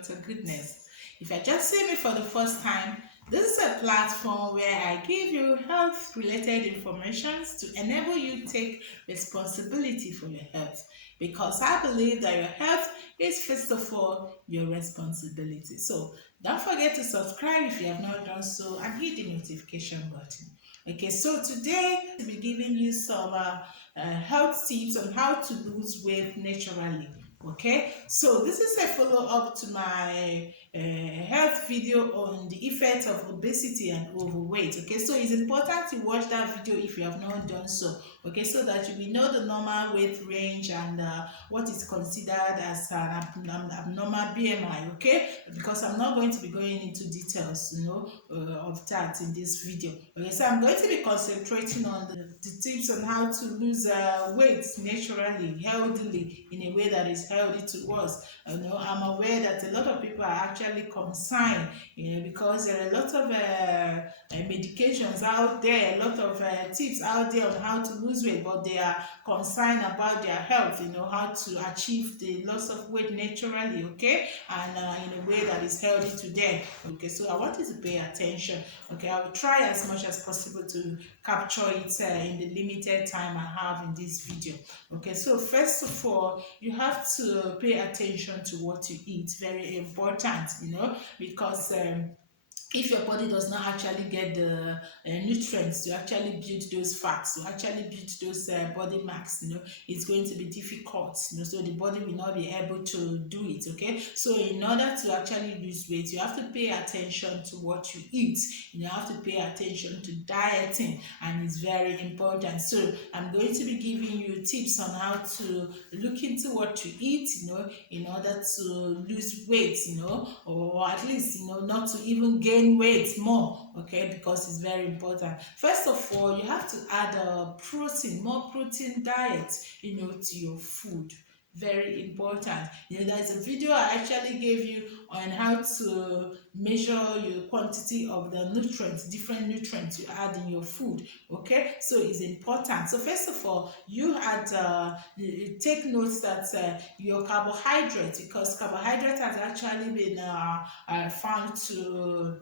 Dr. Goodness. If you just see me for the first time, this is a platform where I give you health related information to enable you to take responsibility for your health, because I believe that your health is first of all your responsibility. So don't forget to subscribe if you have not done so, and hit the notification button. Okay, so today I'll be giving you some health tips on how to lose weight naturally. Okay, so this is a follow-up to my health video on the effect of obesity and overweight. Okay, so it's important to watch that video if you have not done so. Okay, so that you will know the normal weight range and what is considered as an abnormal BMI. Okay, because I'm not going to be going into details, of that in this video. Okay, so I'm going to be concentrating on the tips on how to lose weight naturally, healthily, in a way that is healthy to us. I'm aware that a lot of people are actually concerned, because there are a lot of medications out there, a lot of tips out there on how to lose weight, but they are concerned about their health, how to achieve the loss of weight naturally, okay, and in a way that is healthy to them. Okay, so I want you to pay attention. Okay, I will try as much as possible to capture it in the limited time I have in this video. Okay, so first of all, you have to pay attention to what you eat. Very important, because if your body does not actually get the nutrients to actually build those fats, to actually build those body mass, it's going to be difficult, so the body will not be able to do it. Okay, so in order to actually lose weight, you have to pay attention to what you eat. You have to pay attention to dieting, and it's very important. So I'm going to be giving you tips on how to look into what you eat, in order to lose weight, or at least, not to even gain weight more. Okay, because it's very important. First of all, you have to add more protein diet, to your food. Very important. There's a video I actually gave you on how to measure your quantity of the nutrients, different nutrients you add in your food. Okay, so it's important. So first of all, you take notes that your carbohydrates, because carbohydrates has actually been found to,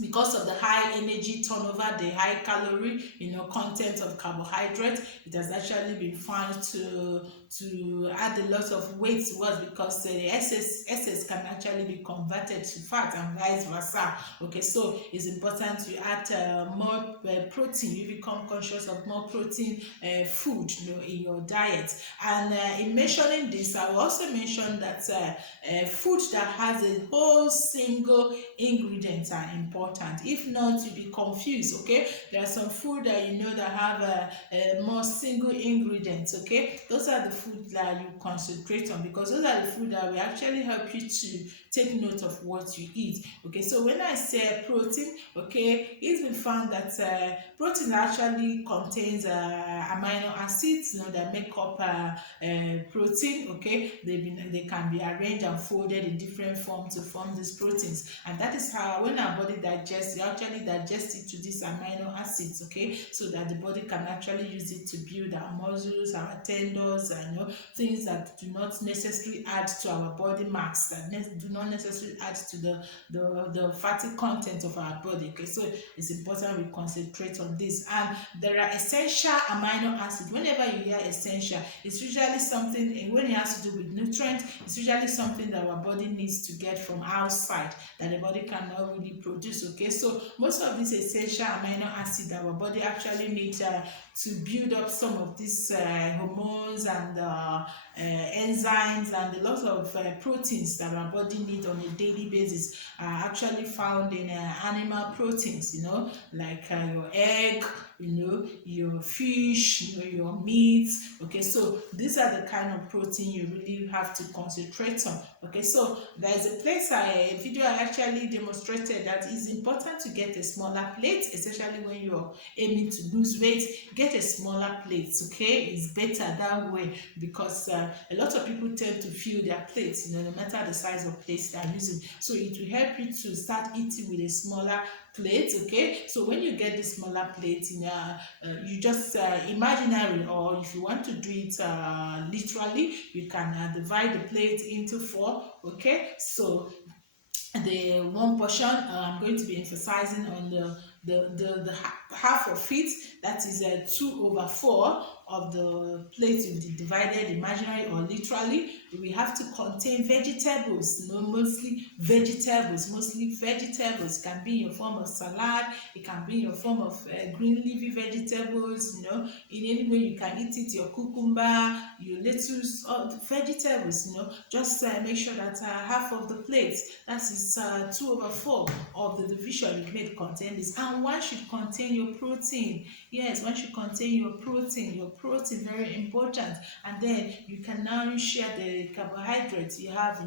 because of the high energy turnover, the high calorie content of carbohydrate, it has actually been found to add a lot of weight to us, because the excess can actually be converted to fat and vice versa. Okay, so it's important to add more protein. You become conscious of more protein food in your diet. And in mentioning this, I will also mention that food that has a whole single ingredient are important. If not, you'll be confused. Okay, there are some food that that have more single ingredients. Okay, those are the food that you concentrate on, because those are the food that will actually help you to take note of what you eat. Okay, so when I say protein, okay, it's been found that protein actually contains amino acids that make up protein. Okay, they can be arranged and folded in different forms to form these proteins, and that is how, when our body digests, it actually digests it to these amino acids. Okay, so that the body can actually use it to build our muscles, our tendons, and things that do not necessarily add to our body mass, that do not necessarily add to the fatty content of our body. Okay, so it's important we concentrate on this. And there are essential amino acids. Whenever you hear essential, it's usually something, when it has to do with nutrients, it's usually something that our body needs to get from outside, that the body cannot really produce. Okay, so most of these essential amino acids that our body actually needs to build up some of these hormones and enzymes and a lot of proteins that our body needs on a daily basis are actually found in animal proteins, like your egg, your fish, your meat. Okay, so these are the kind of protein you really have to concentrate on. Okay, so there's a place, a video I actually demonstrated that it's important to get a smaller plate, especially when you're aiming to lose weight. Get a smaller plate. Okay, it's better that way, because a lot of people tend to fill their plates, no matter the size of plates they're using. So it will help you to start eating with a smaller plate. Okay, so when you get the smaller plate, you just imaginary, or if you want to do it literally, you can divide the plate into 4. Okay, so the one portion, I'm going to be emphasizing on the half of it, that is 2/4 of the plate will be divided imaginary or literally. We have to contain vegetables, mostly vegetables, It can be in your form of salad, it can be in your form of green leafy vegetables, in any way you can eat it, your cucumber, your lettuce, all the vegetables, just make sure that half of the plate, that is 2/4 of the division you made, contain this. And one should contain your protein. Yes, one should contain your protein, very important. And then you can now share the carbohydrates you have,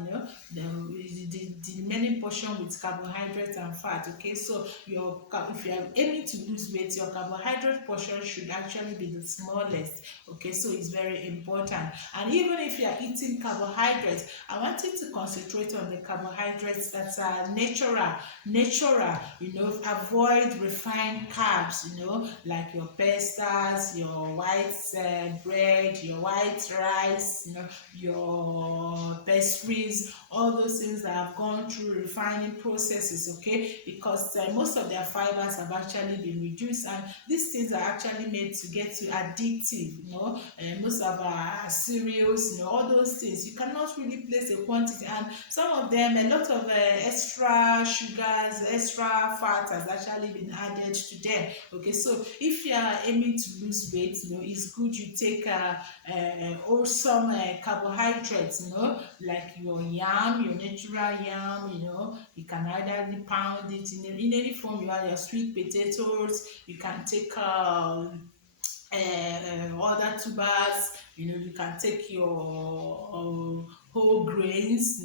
the remaining portion with carbohydrates and fat. Okay, so if you are aiming to lose weight, your carbohydrate portion should actually be the smallest. Okay, so it's very important. And even if you are eating carbohydrates, I want you to concentrate on the carbohydrates that are natural. Avoid refined carbs, like your pastas, your white bread, your white rice, your pastries, all those things that have gone through refining processes. Okay, because most of their fibers have actually been reduced, and these things are actually made to get to addictive. Most of our cereals, all those things, you cannot really place a quantity, and some of them, a lot of extra sugars, extra fat has actually been added to them. Okay, so if you are aiming to lose weight, it's good you take wholesome carbohydrates, like your yam, your natural yam. You can either pound it in any form. You have your sweet potatoes, you can take other tubers. You can take your whole grains,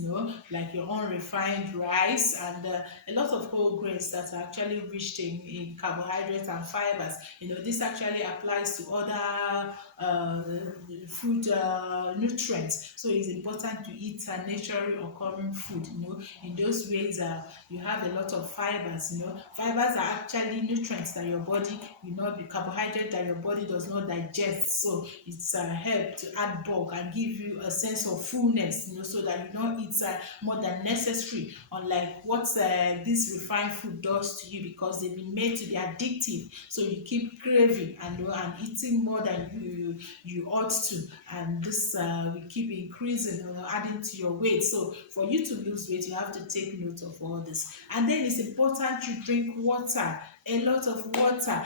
like your unrefined rice, and a lot of whole grains that are actually rich in carbohydrates and fibers. This actually applies to other food nutrients. So it's important to eat naturally occurring food. In those ways, you have a lot of fibers. Fibers are actually nutrients that your body will not be, carbohydrate that your body does not digest. So it's help to add bulk and give you a sense of fullness, so that you don't eat more than necessary, unlike what this refined food does to you, because they've been made to be addictive. So you keep craving and eating more than you ought to, and this will keep increasing, adding to your weight. So for you to lose weight, you have to take note of all this. And then it's important you drink water, a lot of water.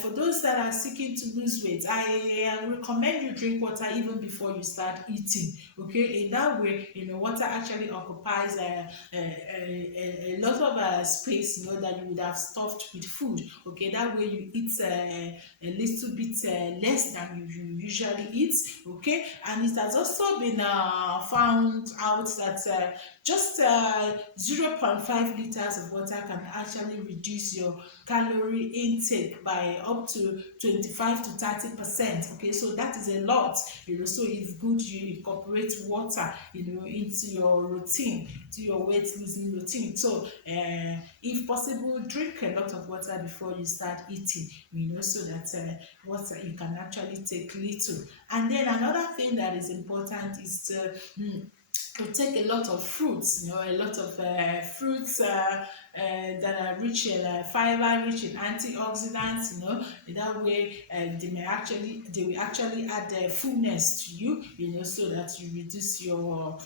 For those that are seeking to lose weight, I recommend you drink water even before you start eating. Okay, in that way, water actually occupies a lot of space, that you would have stuffed with food. Okay, that way you eat a little bit less than you usually eat. Okay, and it has also been found out that just 0.5 liters of water can actually reduce your calorie intake by up to 25 to 30%. Okay, so that is a lot. So it's good you incorporate water, into your routine, to your weight losing routine. So if possible, drink a lot of water before you start eating, so that water you can actually take little. And then another thing that is important is to take a lot of fruits, a lot of fruits that are rich in fiber, rich in antioxidants. That way they will actually add fullness to you, so that you reduce your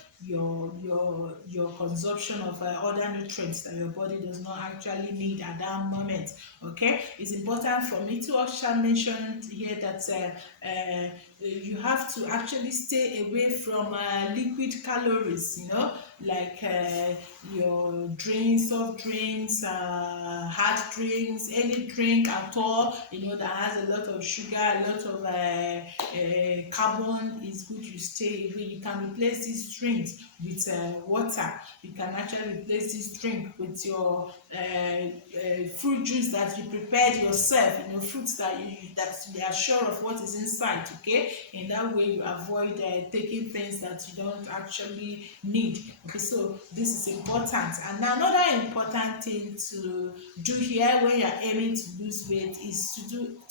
consumption of other nutrients that your body does not actually need at that moment. Okay, it's important for me to also mention here that you have to actually stay away from liquid calories, like your drinks, soft drinks, hard drinks, any drink at all, that has a lot of sugar, a lot of carbon. Is good you stay away. You can replace these drinks with water. You can actually replace this drink with your fruit juice that you prepared yourself, fruits that you are sure of what is inside. Okay, in that way you avoid taking things that you don't actually need. Okay, so this is important. And another important thing to do here when you're aiming to lose weight is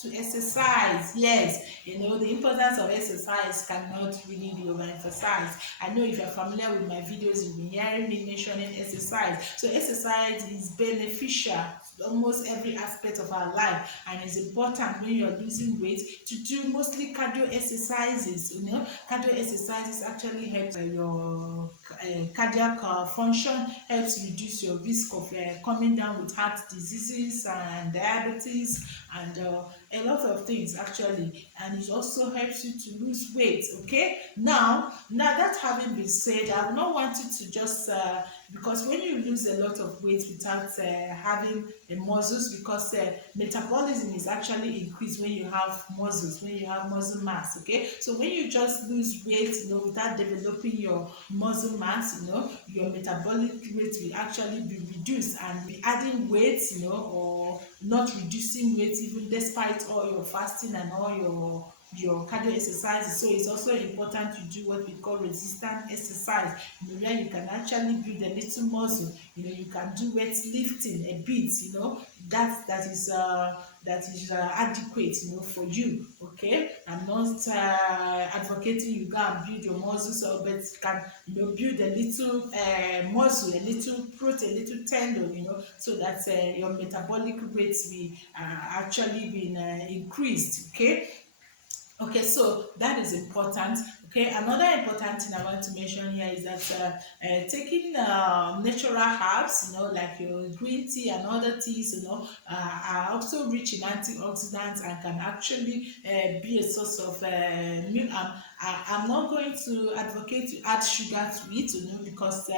to exercise. Yes, the importance of exercise cannot really be overemphasized. I know if you're familiar with my videos, you've been hearing me mentioning exercise. So exercise is beneficial to almost every aspect of our life, and it's important when you're losing weight to do mostly cardio exercises. Cardio exercises actually help your cardiac function, helps reduce your risk of coming down with heart diseases and diabetes and a lot of things actually, and it also helps you to lose weight. Okay, now that having been said, I would not want you to just because when you lose a lot of weight without having muscles, because metabolism is actually increased when you have muscles, when you have muscle mass. Okay, so when you just lose weight, without developing your muscle mass, your metabolic rate will actually be reduced, and be adding weight, or not reducing weight even despite all your fasting and all your cardio exercises. So it's also important to do what we call resistance exercise, where you can actually build a little muscle. You can do weight lifting a bit, that is adequate, for you. Okay, I'm not advocating you go and build your muscles, but you can build a little muscle, a little protein, a little tendon, so that your metabolic rates will actually be increased. Okay, so that is important. Okay, another important thing I want to mention here is that taking natural herbs, like your green tea and other teas, are also rich in antioxidants and can actually be a source of milk. I'm not going to advocate to add sugar to it, because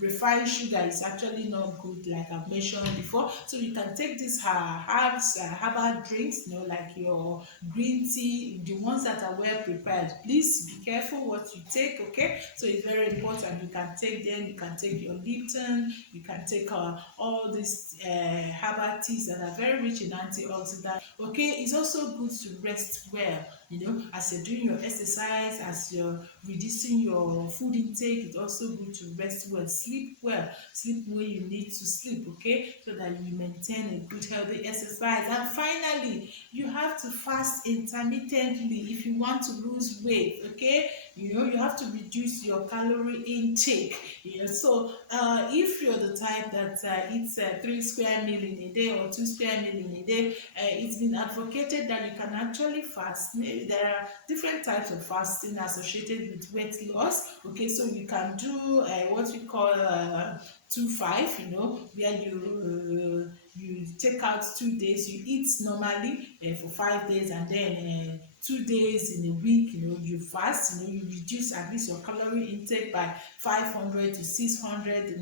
refined sugar is actually not good, like I've mentioned before. So you can take these herbs, herbal drinks, like your green tea, the ones that are well prepared. Please be careful what you take. Okay, so it's very important. You can take them, you can take your Lipton, you can take all these herbal teas that are very rich in antioxidants. Okay, it's also good to rest well, as you're doing your exercise, as you're reducing your food intake. It's also good to rest well, sleep when you need to sleep. Okay, so that you maintain a good healthy exercise. And finally, you have to fast intermittently if you want to lose weight. Okay, you have to reduce your calorie intake. So if you're the type that eats 3 square meal in a day or 2 square meal in a day, it's been advocated that you can actually fast. There are different types of fasting associated with weight loss. Okay, so you can do what we call 2-5, where you take out 2 days, you eat normally for 5 days, and then 2 days in a week, you fast, you reduce at least your calorie intake by 500 to 600,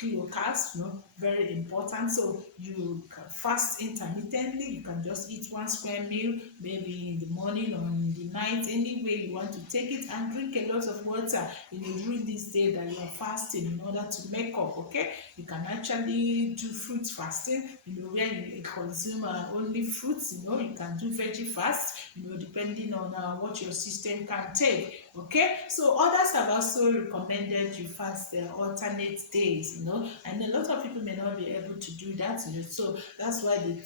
kilocalories, very important. So you can fast intermittently. You can just eat 1 square meal, maybe in the morning or in the night, any way you want to take it, and drink a lot of water during this day that you are fasting, in order to make up. Okay, you can actually do fruit fasting, where you consume only fruits. You can do veggie fast, depending on what your system can take. Okay, so others have also recommended you fast alternate days, and a lot of people may not be able to do that. So that's why the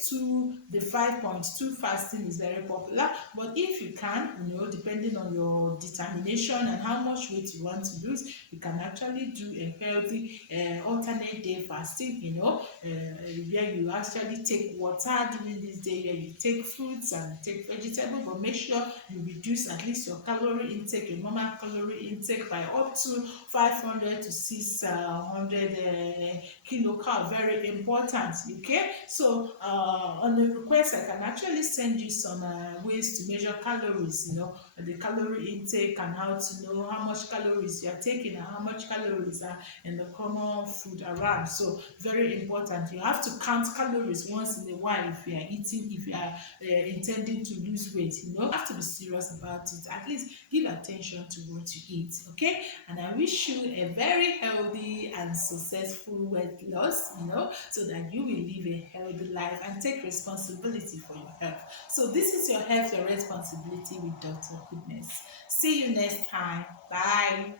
5.2 fasting is very popular. But if you can, depending on your determination and how much weight you want to lose, you can actually do a healthy alternate day fasting, where you actually take water during this day, where you take fruits and take vegetables, but make sure you reduce at least your calorie intake, your normal calorie intake, by up to 500 to 600 kilocalories. Very important. Okay, so on the request, I can actually send you some ways to measure calories, the calorie intake, and how to know how much calories you are taking and how much calories are in the common food around. So very important. You have to count calories once in a while if you are eating, if you are intending to lose weight. You have to be serious about it. At least give attention to what you eat. Okay, and I wish you a very healthy and successful weight loss, so that you will live a healthy life and take responsibility for your health. So this is your health, your responsibility with Dr. Goodness. See you next time. Bye.